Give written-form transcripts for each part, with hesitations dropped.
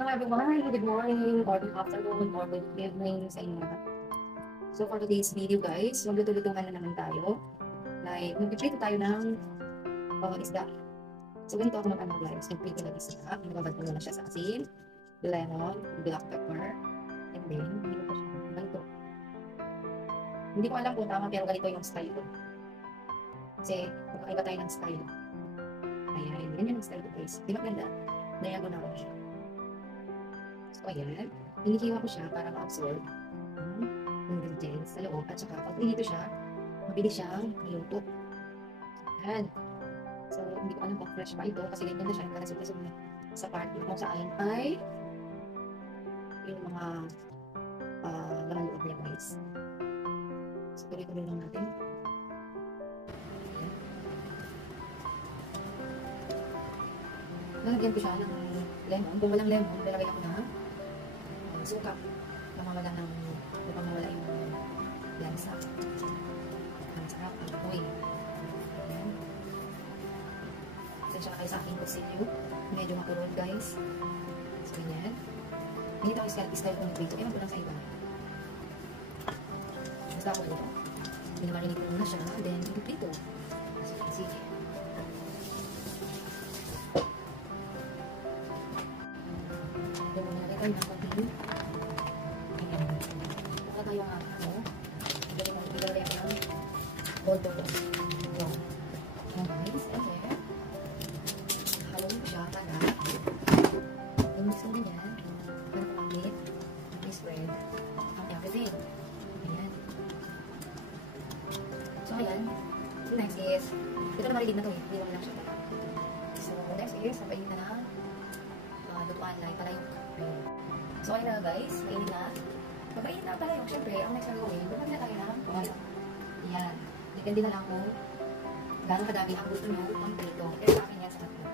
Hello everyone, good morning, or good afternoon, or good evening sa inyo. So for today's video guys, magluto-lutuhan na naman tayo. Like, mag-prito tayo ng isda. So ganito ako mag-ano guys, mag-prito ng isda. Magabad ko muna siya sa asin, lemon, black pepper, and then, hindi ko pa siya ganito. Hindi ko alam kung tama pero ganito yung style ko. Kasi magkaiba tayo ng style. Ayan, ganyan yung style ko guys. Di ba ganda? Diagonal siya. So ayan, hinihiwa ko siya para ma-absorb ang ingredients sa loob. At saka pag pinito siya, mabilis siyang maluto. Ayan. So hindi ko alam kung fresh pa ito kasi ganyan na siya. Nakalasog-lasog na sa part kung saan ay yung mga laman loob niya guys. So tuloy-tuloy lang natin. Ayan. Lalagyan ko siya ng lemon. Kung walang lemon, lalagay ako ng suka na mawala yung lansa. Ang sarap, ang amoy. Ayan. Sensya na kayo sa aking kusilyo. Medyo makulod guys. So ganyan. Ganito ang style ko nito. Ewan ko lang sa iba. Basta ako dito. Pinamarinig ko muna siya. Then, ipito. Sige. Then, muna natin tayo ng konting. Yung ilalagay ko ng cold water. Yan guys, and then halawin ko siya taga i-mix ko ganyan para kumamit i-spread ang everything. Ayan. So ayan, next is ito na marilid na ito eh, hindi naman lang siya taga. So next is sabayin na ng lutuan like palayok. So ayun na guys, mainit na. Pagkain na tayo, syempre, ang next na gawin, bumagin na tayo ng kumala. Yan. Depende na lang kung gano'ng kadami ang gusto nyo ang prito. Pero sa akin yan sa tatlo.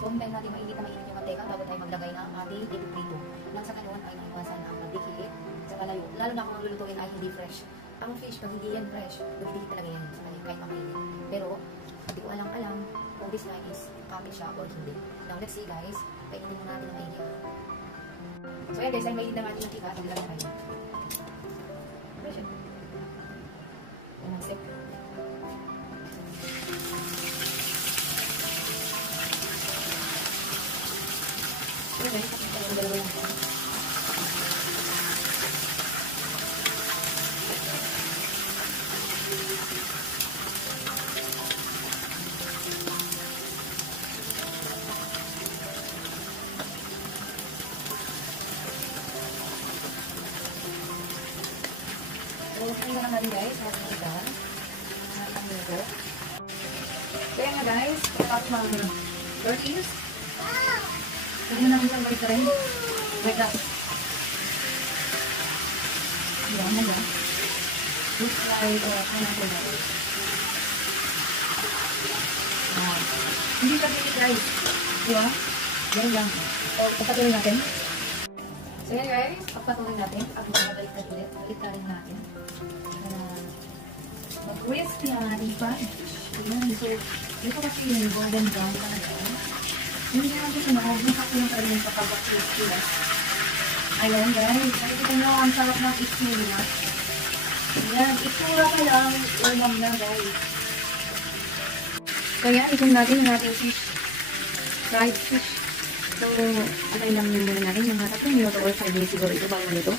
So, hintayin natin mainit yung mantika bago tayo maglagay ng ating prito. Nang sa kanuan ay naiwasan ang magdikit sa kalayo. Lalo na kung ang lulutuin ay hindi fresh. Ang fish, kung hindi yan fresh, magdikit talaga yan sa kalayo kahit makainit. Pero, hindi ko alam kung this line is kami siya or hindi. Now, let's see guys. Painitin mo natin ang mainit. So ayan guys, ay mainit na natin yung tika. Sabi lang na kayo. Pressure. Yan ang sip. So guys, kapit tayo ang dalawa lang ito. So, tingnan lang natin guys, natin ito. Natin ito. Kaya nga guys, pagkatapos mga 30 years, huwag mo natin siyang balik na rin. Like that. Yan, yan yan. Looks like, pineapple na. Hindi siya pilit guys. Diba? Yan lang. So, pagpatuloy natin. So yan guys, pagpatuloy natin. At balik na ulit. Balik na rin natin. Mag-crispy ang ating pan. Ayan. So, ito kasi yung golden brown talaga. Hindi naman kasi nakagulak ko yung talagang kapag-crispy. Ayan guys. Nakikita nyo ang sarap ng itsura. Ayan. Itsura pa lang. Urmam na guys. So ayan. Itin natin yung ating fish. Fried fish. So, alay lang yung muna natin. Yung harap yung minuto or 5 minutes siguro ito bago nito.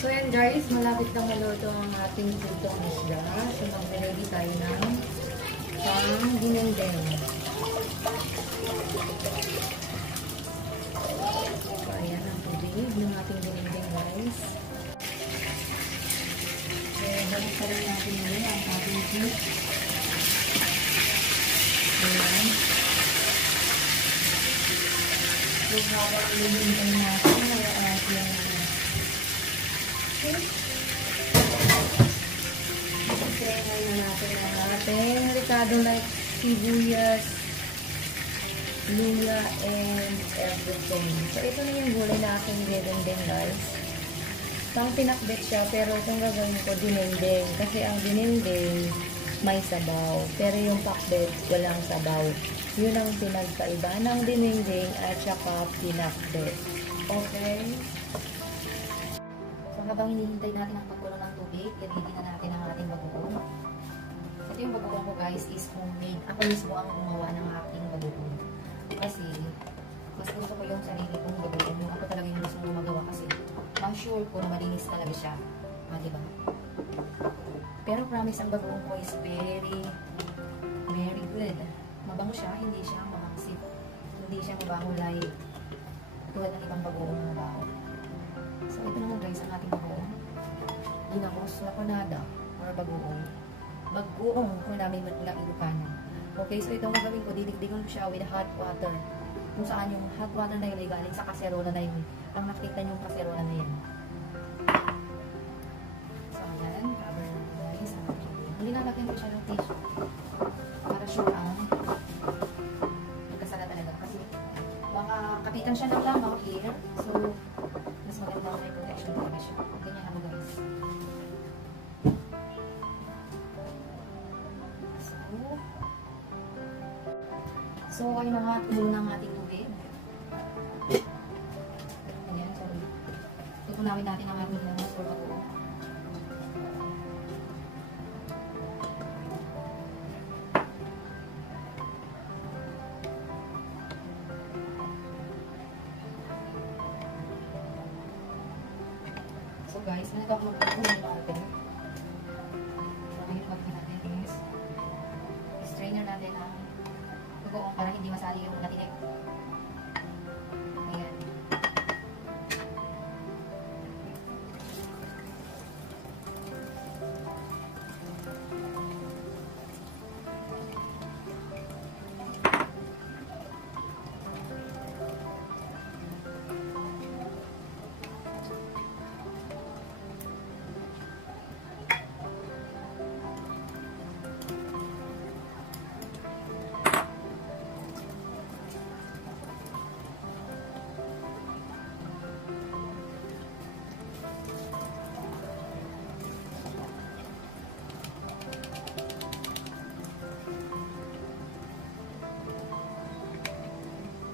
So yan guys, malapit na maluto ang ating putong isda. So mag-ready tayo ng pang-ginendeng. So ayan ang tubig ng ating ginendeng guys. So balik pa rin natin ngayon ang ating fish. Ayan. So habang ililinitan natin, ayan yan. Okay. Try na natin ang ating delikado like sibuyas, luya, and everything. So, ito na yung gulay na aking din guys. Pang pinakbet siya, pero itong gagawin ko dinendeng. Kasi ang dinendeng may sabaw. Pero yung pakbet, walang sabaw. Yun ang pinagkaiba ng dinendeng at saka pinakbet. Okay? So, habang hinihintay natin ang pagkulo ng tubig, i-ready na natin ang ating bagoong. Ito yung bagoong ko guys is homemade. Ako mismo ang gumawa ng aking bagoong. Kasi, mas gusto ko yung sarili kong bagoong. Yung ako talaga yung gusto kong gumagawa kasi ma-sure ko na malinis talaga siya. Diba? Pero promise ang bagoong ko is very, very good. Mabango siya, hindi siya mamangsit. Hindi siya mabango like tulad ng ibang bagoong na mabango. So, ito naman guys ang ating bagoong. Dinakos na panada or bagoong. Bagoong kung namin matula Ilocano. Okay, so itong gagawin ko, didigdigon ko siya with hot water. Kung saan yung hot water na yun ay galing sa kaserola na yun. Ang nakita yung kaserola na yun. So, ayan. Cover na guys. Hindi nalagyan ko siya ng tissue. Para sure ang magkasala talaga. Kasi baka kapitan siya ng lamang here. So, mas maganda may protection talaga siya. Ganyan ako guys. So, ayun na nga, tulo ng ating tubig. Ayan, sorry. Tutunawin natin ang ating lamas for bagoong. So guys, ganito ako magbagoong ng natin. So, ngayon magiging natin is strainer natin ang bagoong para hindi masali yung natinik. Ayan.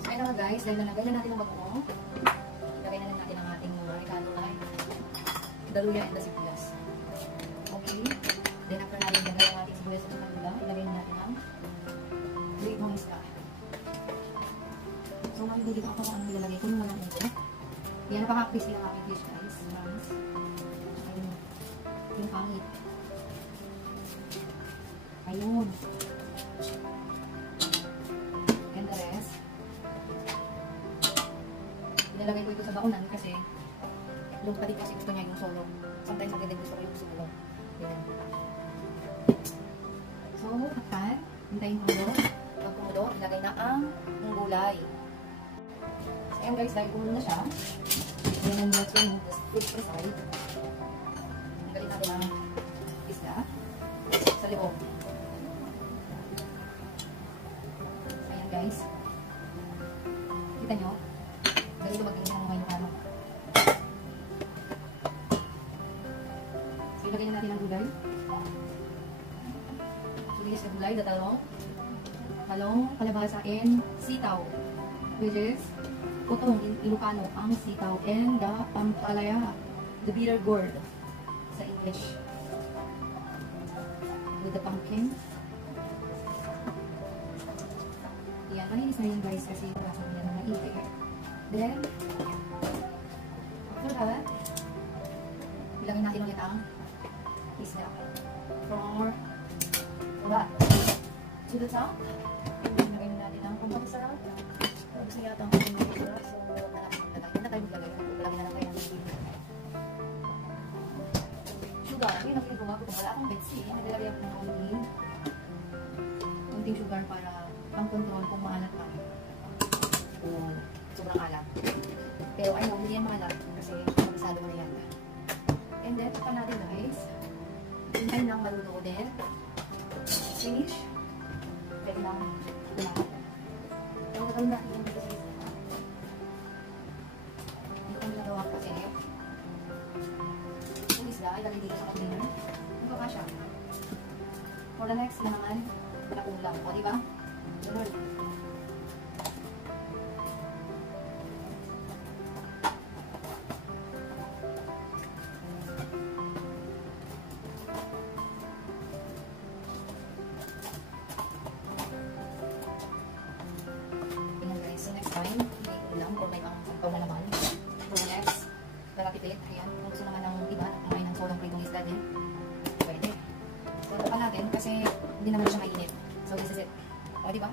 Ayan na guys, dahil nalagay na natin ang bagoong, ilagay na natin ang ating mga recado na the luya and the sibuyas. Okay? Then after natin ilagay ang ating sibuyas at saka luya, ilagay na natin ang gribong isda. So, makikita dito ako kung anong ilalagay ko nung walang ito. Yan, napaka-crispy ang aking fish guys. Ayun. Yung pangit. Ayun. And the rest. Nilalagay ko ito sa baonan kasi load pa din kasi gusto niya yung solo. Sometimes natin din gusto ko yung solo. Yan. So, hakan. Hintayin kumulo. Pag kumulo, ilagay na ang gulay. So, ayan guys, dahil kumulo na siya. Yan ang next one. Put sa side. Galing natin ang isda sa loob. Ayan guys. Kita nyo? Ganito magiging ang mga Ilocano. So, ilagay na natin ang gulay. So, this is the gulay, the talong, kalabasa, and sitaw. Which is, utong Ilocano, ang sitaw, and the pampalaya, the bitter gourd sa English. With the pumpkin. Yan, malinis na yun guys kasi basa yan na maigay. Then, after that, ilagay natin ulit ang isda. For that. To the top, ilagay natin ang pampasarap. Gusto niya ito ang pampasarap. So, wala natin maglagay. Hindi na tayo maglagay. Ilagay na lang kayo ang sugar. Yung nakigawa ko kung wala akong Betsy. Naglalagay ako ng konting sugar para pang-control kung maalat pa. O sobrang alat. Pero I know, hindi yan maalat kasi kabisado mo na yan. And then, pa natin guys, hintayin lang maluto din. Finish. pwede lang kumakas. So, gagawin natin yung dito sa isa. Dito kami nagawa kasi. Yung isda, ilalagay dito sa container. Yung baka siya. For the next na naman, nakulang. O, diba? Ganun. So next time, may ulam or may pang-sampaw na naman. For the next, lalapit. Ayan, kung gusto naman ng iba, kumain ng solong pritong isda din. Pwede. So, tapan natin kasi hindi naman siya mainit. So, this is it. O, diba?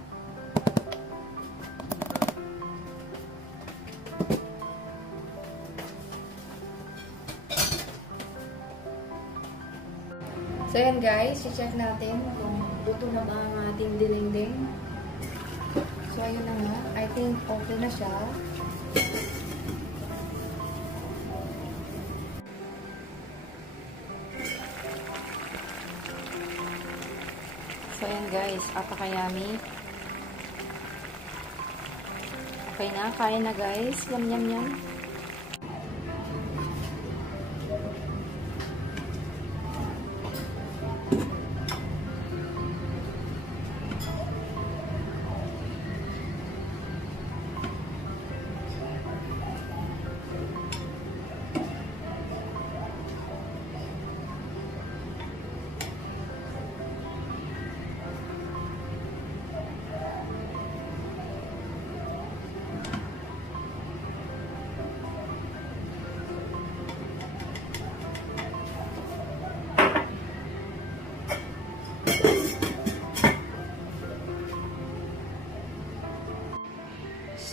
So, ayan guys, i-check natin kung luto na ba ang ating dinding. So, ayun na nga. I think okay na siya. So, ayan guys. Apaka-yummy. Okay na. Kain na guys. Yum, yum, yum.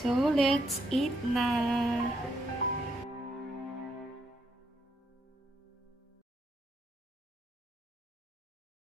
So, let's eat na!